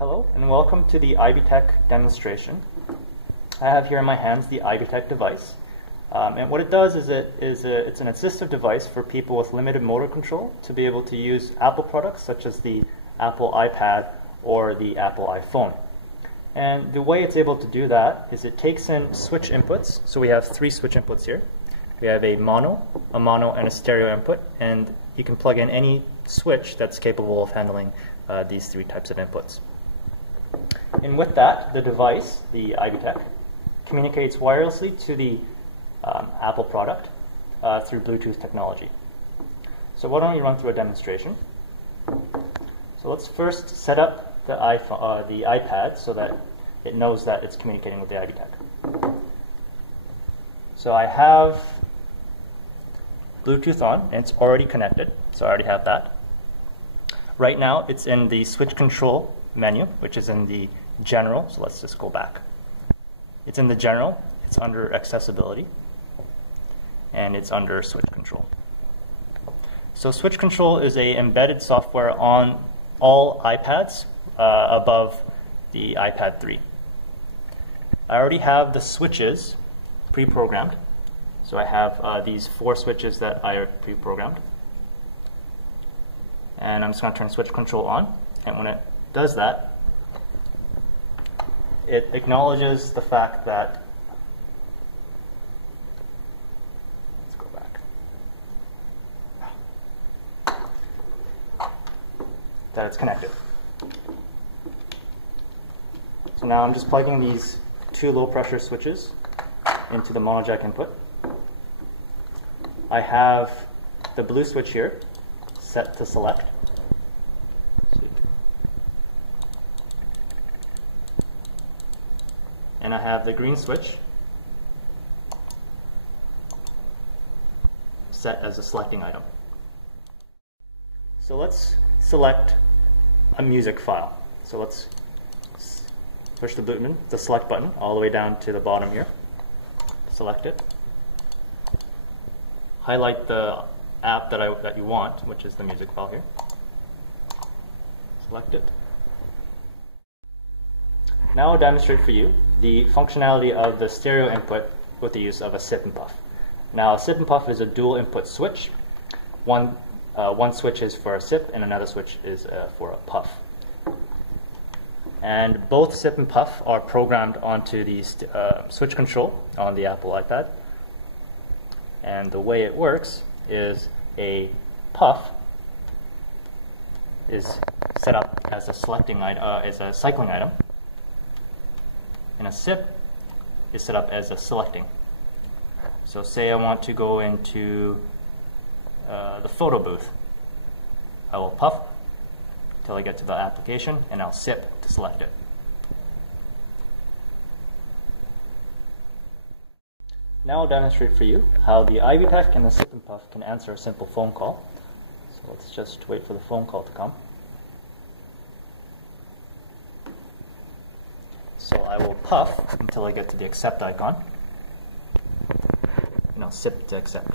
Hello and welcome to the ibTech demonstration. I have here in my hands the ibTech device. And what it does is it's an assistive device for people with limited motor control to be able to use Apple products such as the Apple iPad or the Apple iPhone. And the way it's able to do that is it takes in switch inputs. So we have 3 switch inputs here. We have a mono, and a stereo input, and you can plug in any switch that's capable of handling these 3 types of inputs. And with that, the device, the ibTech, communicates wirelessly to the Apple product through Bluetooth technology. So why don't we run through a demonstration? So let's first set up the iPad so that it knows that it's communicating with the ibTech. So I have Bluetooth on, and it's already connected, so I already have that. Right now, it's in the switch control menu, which is in the general, so let's just go back. It's in the general, it's under accessibility, and it's under switch control. So switch control is a embedded software on all iPads above the iPad 3. I already have the switches pre-programmed. So I have these 4 switches that I have pre-programmed. And I'm just going to turn switch control on. And when it does that, it acknowledges the fact that, let's go back, that it's connected. So now I'm just plugging these 2 low pressure switches into the mono jack input. I have the blue switch here set to select. And I have the green switch set as a selecting item. So let's select a music file. So let's push the select button all the way down to the bottom here. Select it. Highlight the app that you want, which is the music file here. Select it. Now I'll demonstrate for you the functionality of the stereo input with the use of a sip and puff. Now a sip and puff is a dual input switch. One switch is for a sip and another switch is for a puff. And both sip and puff are programmed onto the switch control on the Apple iPad. And the way it works is a puff is set up as a cycling item, and a sip is set up as a selecting. So say I want to go into the photo booth. I will puff until I get to the application, and I'll sip to select it. Now I'll demonstrate for you how the ibTech and the sip and puff can answer a simple phone call. So let's just wait for the phone call to come. So I will puff until I get to the accept icon, and I'll sip to accept.